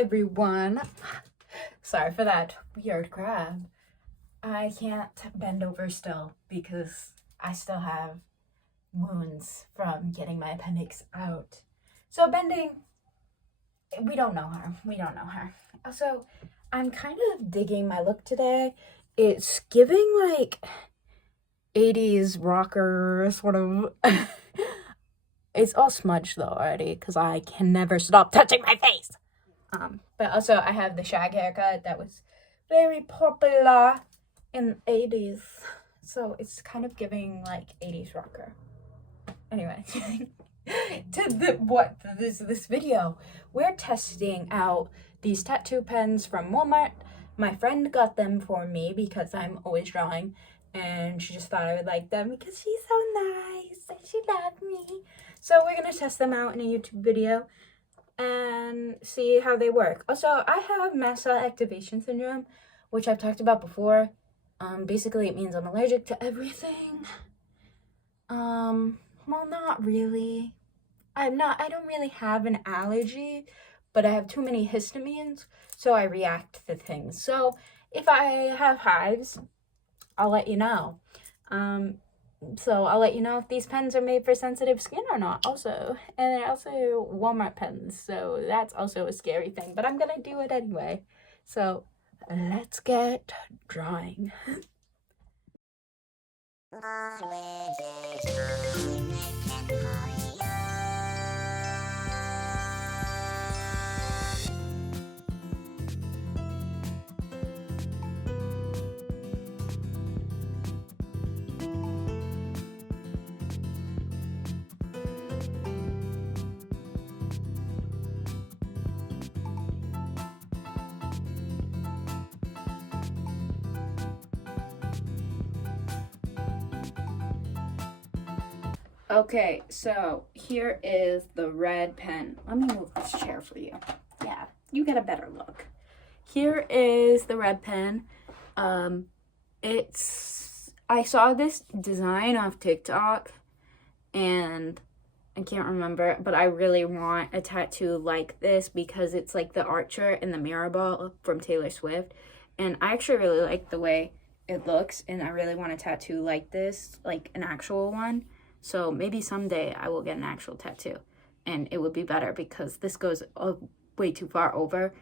everyone. Sorry for that weird grab. I can't bend over still because I still have wounds from getting my appendix out. So bending, we don't know her. We don't know her. Also, I'm kind of digging my look today. It's giving like 80s rocker sort of. It's all smudged though already because I can never stop touching my face. But also I have the shag haircut that was very popular in the 80s. So it's kind of giving like 80s rocker. Anyway, this video, we're testing out these tattoo pens from Walmart. My friend got them for me because I'm always drawing, and she just thought I would like them because she's so nice and she loved me. So we're gonna test them out in a YouTube video and see how they work. Also, I have mast cell activation syndrome, which I've talked about before. Basically it means I'm allergic to everything. Well, not really. I don't really have an allergy, but I have too many histamines, so I react to things. So if I have hives, I'll let you know. So I'll let you know if these pens are made for sensitive skin or not also. And they're also Walmart pens, so that's also a scary thing, but I'm gonna do it anyway. So let's get drawing. Okay, so here is the red pen. Let me move this chair for you. Yeah, you get a better look. Here is the red pen. I saw this design off TikTok, and I can't remember, but I really want a tattoo like this because it's like the Archer and the Mirror Ball from Taylor Swift, and I actually really like the way it looks, and I really want a tattoo like this, like an actual one. So maybe someday I will get an actual tattoo, and it would be better because this goes way too far over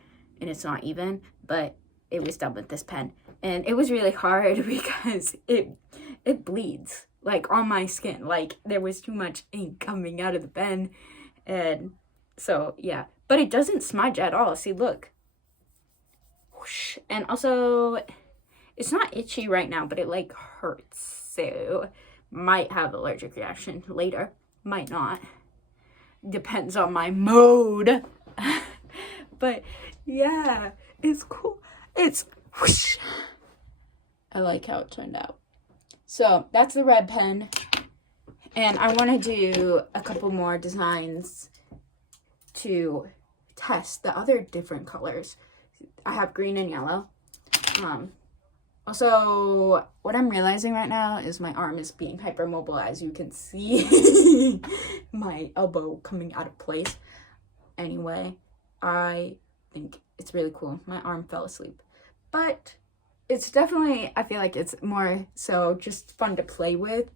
and it's not even, but it was done with this pen. And it was really hard because it bleeds like on my skin. Like there was too much ink coming out of the pen. And so yeah, but it doesn't smudge at all. See, look. Whoosh. And also it's not itchy right now, but it like hurts. So might have allergic reaction later, might not, depends on my mood. But yeah, it's cool. It's whoosh. I like how it turned out. So that's the red pen, and I want to do a couple more designs to test the other different colors. I have green and yellow. Also, what I'm realizing right now is my arm is being hypermobile, as you can see. My elbow coming out of place. Anyway, I think it's really cool. My arm fell asleep. But it's definitely, I feel like it's more so just fun to play with.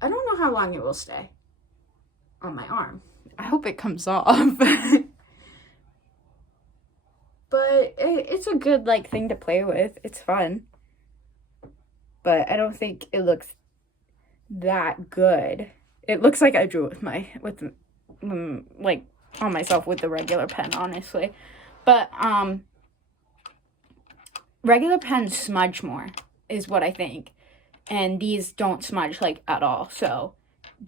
I don't know how long it will stay on my arm. I hope it comes off. But it's a good like thing to play with. It's fun. But I don't think it looks that good. It looks like I drew it with like on myself with the regular pen, honestly. But regular pens smudge more is what I think. And these don't smudge like at all. So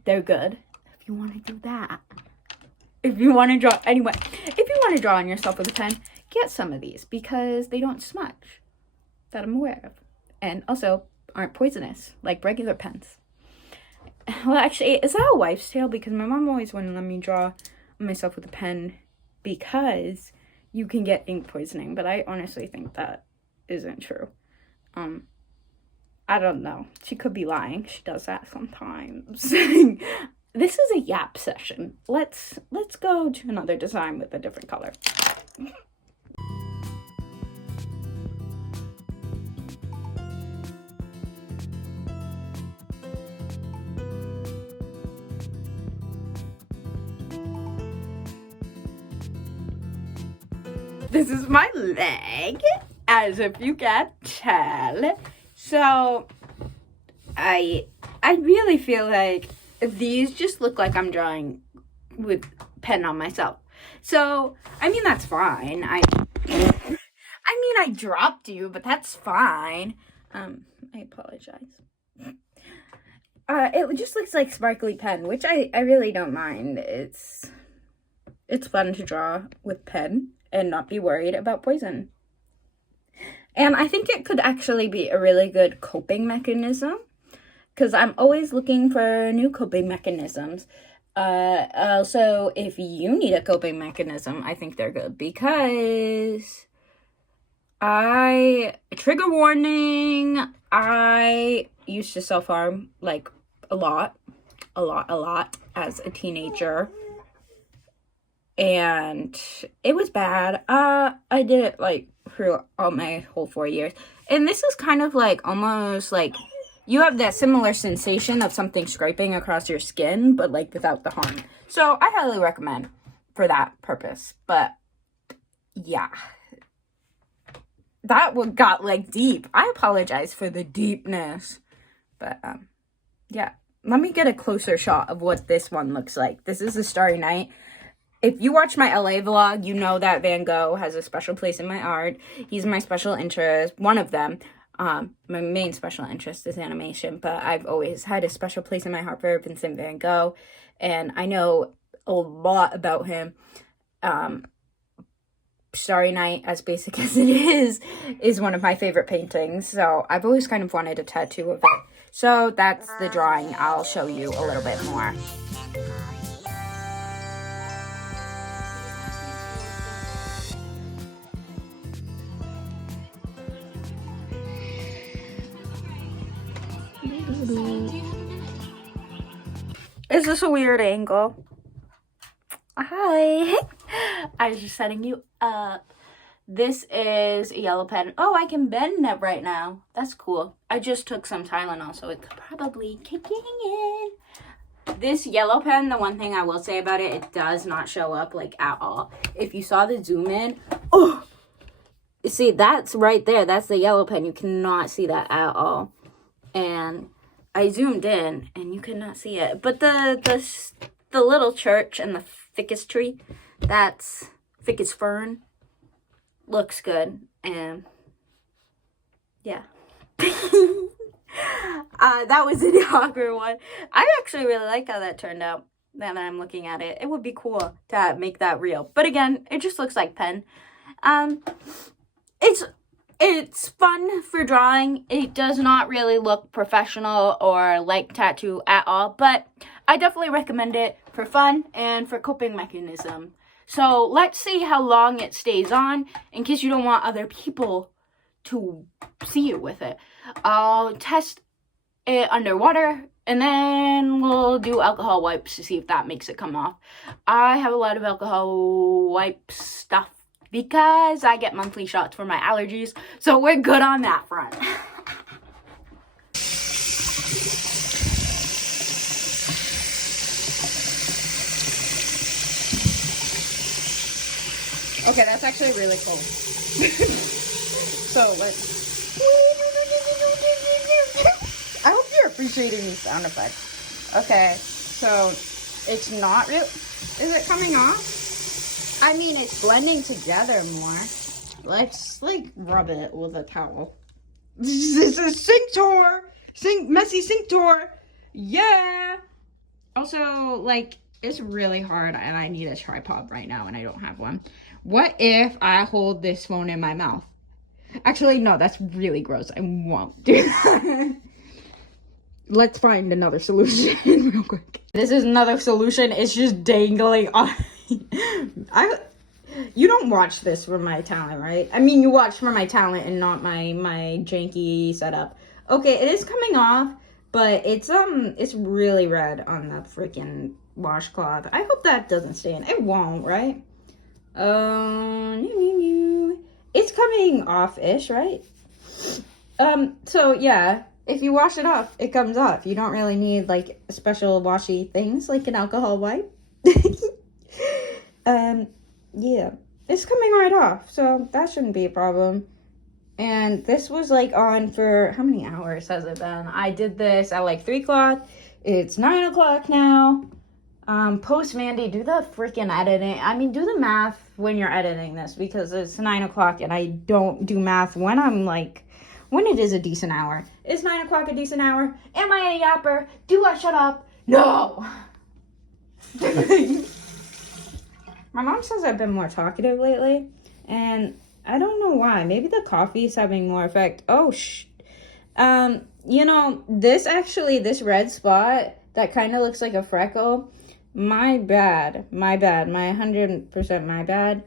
they're good if you want to do that. If you want to draw, anyway, if you want to draw on yourself with a pen, get some of these because they don't smudge that I'm aware of, and also aren't poisonous like regular pens. Well, actually, is that a wife's tale? Because my mom always wouldn't let me draw myself with a pen because you can get ink poisoning, but I honestly think that isn't true. I don't know. She could be lying. She does that sometimes. this is a yap session. Let's go to another design with a different color. This is my leg, as if you can't tell. So, I really feel like these just look like I'm drawing with pen on myself. So, I mean, that's fine. I dropped you, but that's fine. I apologize. It just looks like sparkly pen, which I really don't mind. It's fun to draw with pen and not be worried about poison. And I think it could actually be a really good coping mechanism, because I'm always looking for new coping mechanisms. Also, if you need a coping mechanism, I think they're good, because trigger warning, I used to self-harm, like, a lot, as a teenager. And it was bad. I did it, like, through all my whole 4 years. And this is kind of, like, almost, like, you have that similar sensation of something scraping across your skin, but, like, without the harm. So, I highly recommend for that purpose. But, yeah. That one got, like, deep. I apologize for the deepness. But, yeah. Let me get a closer shot of what this one looks like. This is a Starry Night. If you watch my LA vlog, you know that Van Gogh has a special place in my art. He's my special interest, one of them. My main special interest is animation, but I've always had a special place in my heart for Vincent Van Gogh, and I know a lot about him. Starry Night, as basic as it is one of my favorite paintings, so I've always kind of wanted a tattoo of it. So that's the drawing. I'll show you a little bit more. Is this a weird angle? Hi. I was just setting you up. This is a yellow pen. Oh, I can bend it right now. That's cool. I just took some Tylenol, so it's probably kicking in. This yellow pen, the one thing I will say about it, it does not show up, like, at all. If you saw the zoom in, oh! See, that's right there. That's the yellow pen. You cannot see that at all. And I zoomed in, and you could not see it. But the little church and the thickest tree, that's thickest fern, looks good. And yeah. That was an awkward one. I actually really like how that turned out. Now that I'm looking at it, it would be cool to make that real. But again, it just looks like pen. It's fun for drawing. It does not really look professional or like tattoo at all, but I definitely recommend it for fun and for coping mechanism. So let's see how long it stays on, in case you don't want other people to see you with it. I'll test it underwater, and then we'll do alcohol wipes to see if that makes it come off. I have a lot of alcohol wipe stuff because I get monthly shots for my allergies, so we're good on that front. Okay, that's actually really cool. So let's... I hope you're appreciating these sound effects. Okay, so it's not real. Is it coming off? I mean, it's blending together more. Let's, like, rub it with a towel. This is a sink tour! Messy sink tour! Yeah! Also, like, it's really hard and I need a tripod right now and I don't have one. What if I hold this phone in my mouth? Actually, no, that's really gross. I won't do that. Let's find another solution real quick. This is another solution. It's just dangling on. You don't watch this for my talent, right? I mean, you watch for my talent and not my janky setup. Okay, it is coming off. But it's really red on the freaking washcloth. I hope that doesn't stain. It won't, right? It's coming off-ish, right? So yeah, if you wash it off, it comes off. You don't really need like special washy things like an alcohol wipe. Yeah, it's coming right off, so that shouldn't be a problem. And this was like on for how many hours has it been? I did this at like 3 o'clock. It's 9 o'clock now. Post Mandy, do the freaking editing. I mean, do the math when you're editing this because it's 9 o'clock and I don't do math when when it is a decent hour. Is 9 o'clock a decent hour? Am I a yapper? Do I shut up? No! My mom says I've been more talkative lately, and I don't know why. Maybe the coffee is having more effect. Oh, you know, this red spot that kind of looks like a freckle, my bad, my 100% my bad.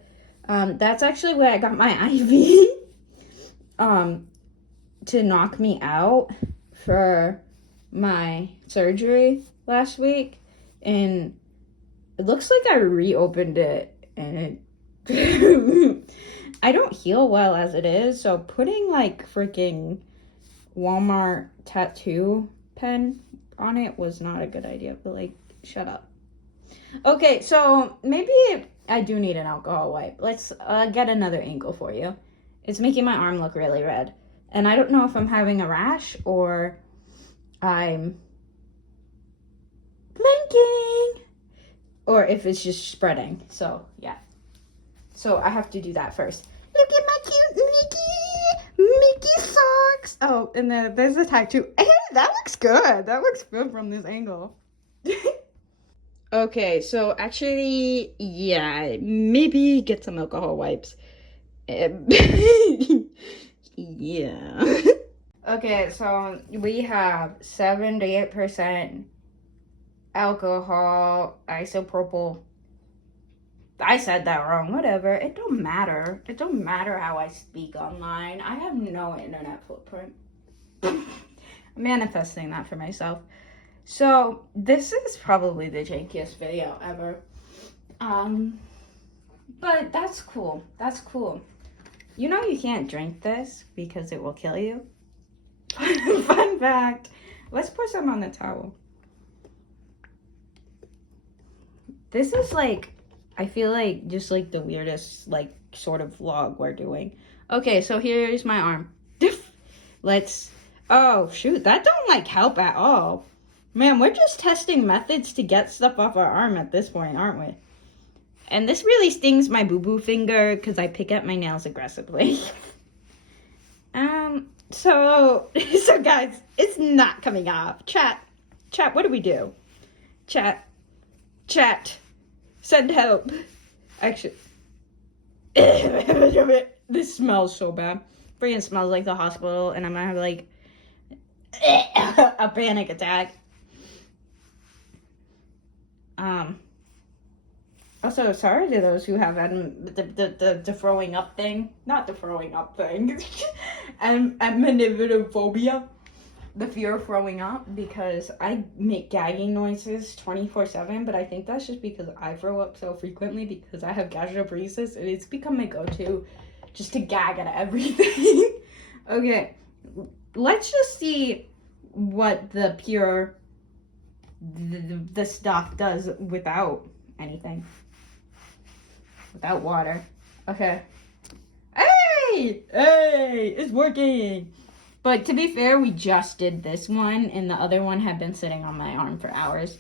That's actually where I got my IV, to knock me out for my surgery last week, and it looks like I reopened it, and it I don't heal well as it is, so putting like freaking Walmart tattoo pen on it was not a good idea, but like, shut up. Okay, so maybe I do need an alcohol wipe. Let's get another angle for you. It's making my arm look really red, and I don't know if I'm having a rash or I'm blinking, or if it's just spreading. So yeah, so I have to do that first. Look at my cute Mickey socks. Oh, and then there's a tattoo. Hey, that looks good. That looks good from this angle. Okay, so actually, yeah, maybe get some alcohol wipes. Yeah. Okay, so we have 78% alcohol, isopropyl. I said that wrong. Whatever. It don't matter. It don't matter how I speak online. I have no internet footprint. I'm manifesting that for myself. So this is probably the jankiest video ever. But that's cool. That's cool. You know you can't drink this because it will kill you. Fun fact. Let's pour some on the towel. This is like, I feel like just like the weirdest like sort of vlog we're doing. Okay, so here's my arm. Let's, oh shoot, that don't like help at all. Man, we're just testing methods to get stuff off our arm at this point, aren't we? And this really stings my boo-boo finger because I pick at my nails aggressively. So guys, it's not coming off. Chat, what do we do? Chat, send help. Actually, this smells so bad. Freaking smells like the hospital, and I'm gonna have like a panic attack. Also, sorry to those who have the throwing up thing. Not the throwing up thing. and phobia. The fear of throwing up, because I make gagging noises 24/7, but I think that's just because I throw up so frequently because I have gastroparesis, and it's become my go-to just to gag at everything. Okay, let's just see what the pure the stuff does without anything. Without water. Okay. Hey, it's working. But to be fair, we just did this one, and the other one had been sitting on my arm for hours.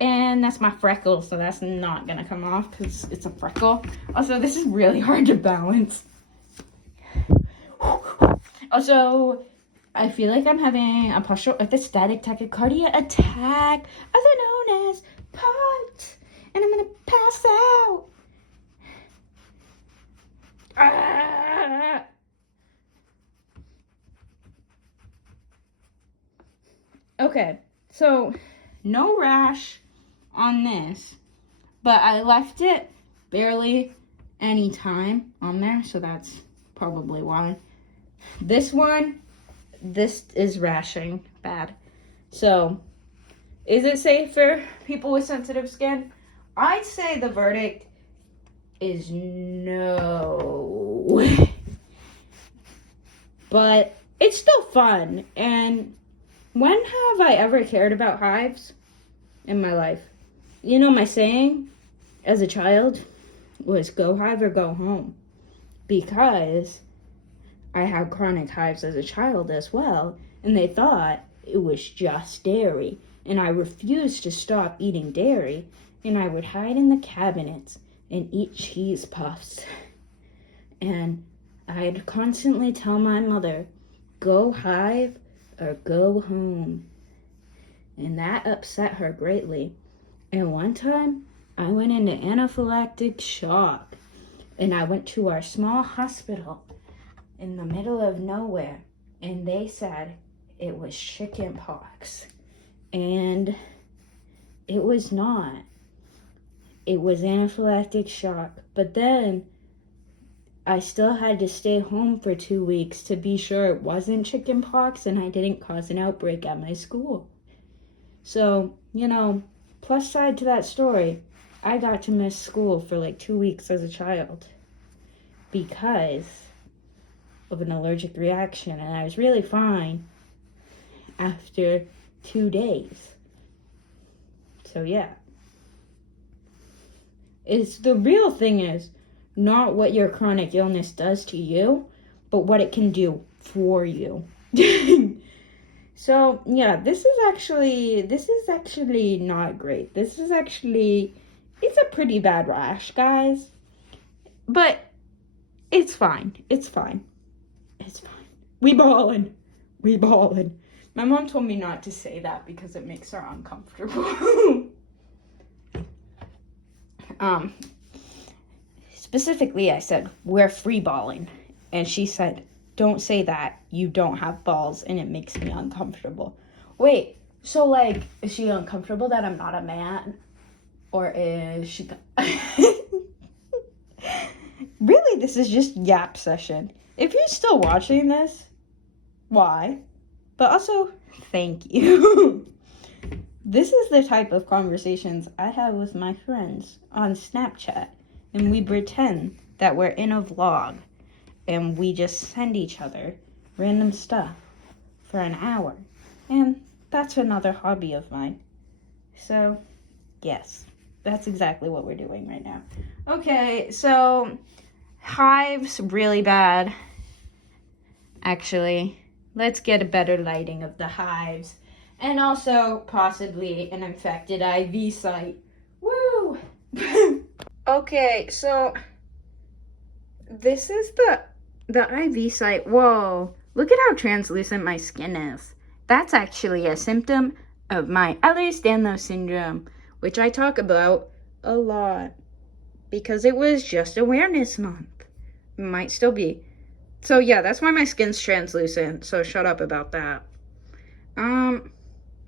And that's my freckle, so that's not gonna come off because it's a freckle. Also, this is really hard to balance. Also, I feel like I'm having a partial orthostatic tachycardia attack, also known as POT, and I'm gonna pass out. Okay, so no rash on this, but I left it barely any time on there, so that's probably why. This one, this is rashing bad. So, is it safe for people with sensitive skin? I'd say the verdict is no. But it's still fun. And when have I ever cared about hives in my life? You know, my saying as a child was go hive or go home. Because I had chronic hives as a child as well. And they thought it was just dairy. And I refused to stop eating dairy. And I would hide in the cabinets and eat cheese puffs. And I'd constantly tell my mother, go hive or go home. And that upset her greatly. And one time, I went into anaphylactic shock. And I went to our small hospital in the middle of nowhere. And they said it was chicken pox. And it was not. It was anaphylactic shock. But then I still had to stay home for 2 weeks to be sure it wasn't chicken pox and I didn't cause an outbreak at my school. So, you know, plus side to that story, I got to miss school for like 2 weeks as a child because of an allergic reaction, and I was really fine after 2 days. So yeah. The real thing is not what your chronic illness does to you, but what it can do for you. So yeah, this is actually not great. It's a pretty bad rash, guys. But it's fine. It's fine. We ballin'. My mom told me not to say that because it makes her uncomfortable. Specifically, I said, we're free balling. And she said, don't say that. You don't have balls and it makes me uncomfortable. Wait, so like, is she uncomfortable that I'm not a man? Or is she... Really, this is just yap session. If you're still watching this, why? But also, thank you. This is the type of conversations I have with my friends on Snapchat. And we pretend that we're in a vlog. And we just send each other random stuff for an hour. And that's another hobby of mine. So, yes, that's exactly what we're doing right now. Okay, so hives, really bad. Actually, let's get a better lighting of the hives. And also, possibly, an infected IV site. Woo! Okay, so this is the IV site. Whoa, look at how translucent my skin is. That's actually a symptom of my Ehlers-Danlos syndrome, which I talk about a lot because it was just Awareness Month. It might still be. So yeah, that's why my skin's translucent, so shut up about that.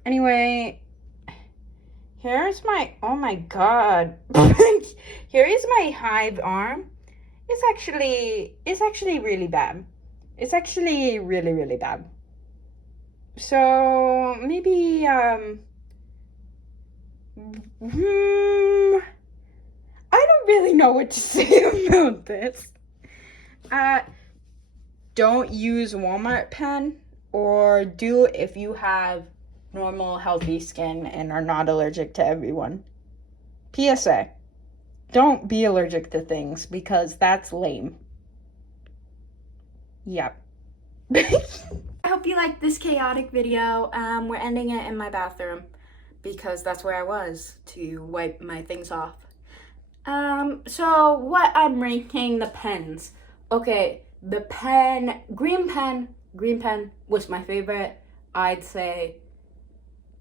Anyway, here's my, oh my god. Here is my hive arm. It's actually really bad. It's actually really, really bad. So, maybe, I don't really know what to say about this. Don't use Walmart pen, or do if you have normal, healthy skin and are not allergic to everyone. PSA. Don't be allergic to things because that's lame. Yep. I hope you liked this chaotic video. We're ending it in my bathroom because that's where I was to wipe my things off. So what I'm ranking the pens. Okay, the pen, green pen was my favorite. I'd say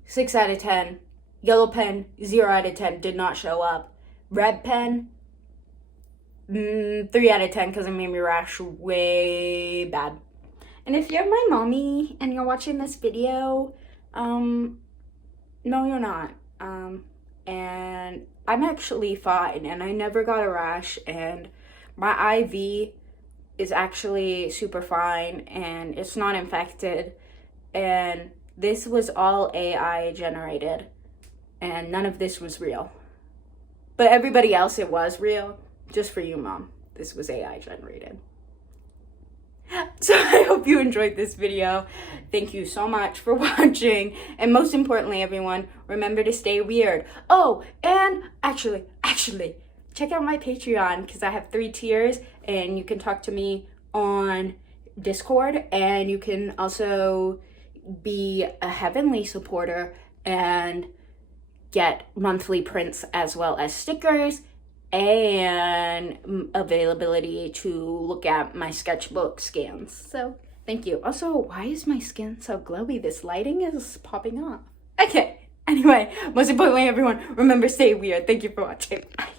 6 out of 10. Yellow pen, 0 out of 10, did not show up. Red pen, 3 out of 10 because it made me rash way bad. And if you're my mommy and you're watching this video, no, you're not. And I'm actually fine and I never got a rash and my IV is actually super fine and it's not infected and This was all AI generated, and none of this was real. But everybody else, it was real. Just for you, Mom, this was AI generated. So I hope you enjoyed this video. Thank you so much for watching. And most importantly, everyone, remember to stay weird. Oh, and actually, check out my Patreon, because I have 3 tiers, and you can talk to me on Discord, and you can also be a heavenly supporter and get monthly prints as well as stickers and availability to look at my sketchbook scans. So thank you. Also, why is my skin so glowy? This lighting is popping off. Okay, anyway, most importantly, everyone, remember, stay weird. Thank you for watching. Bye.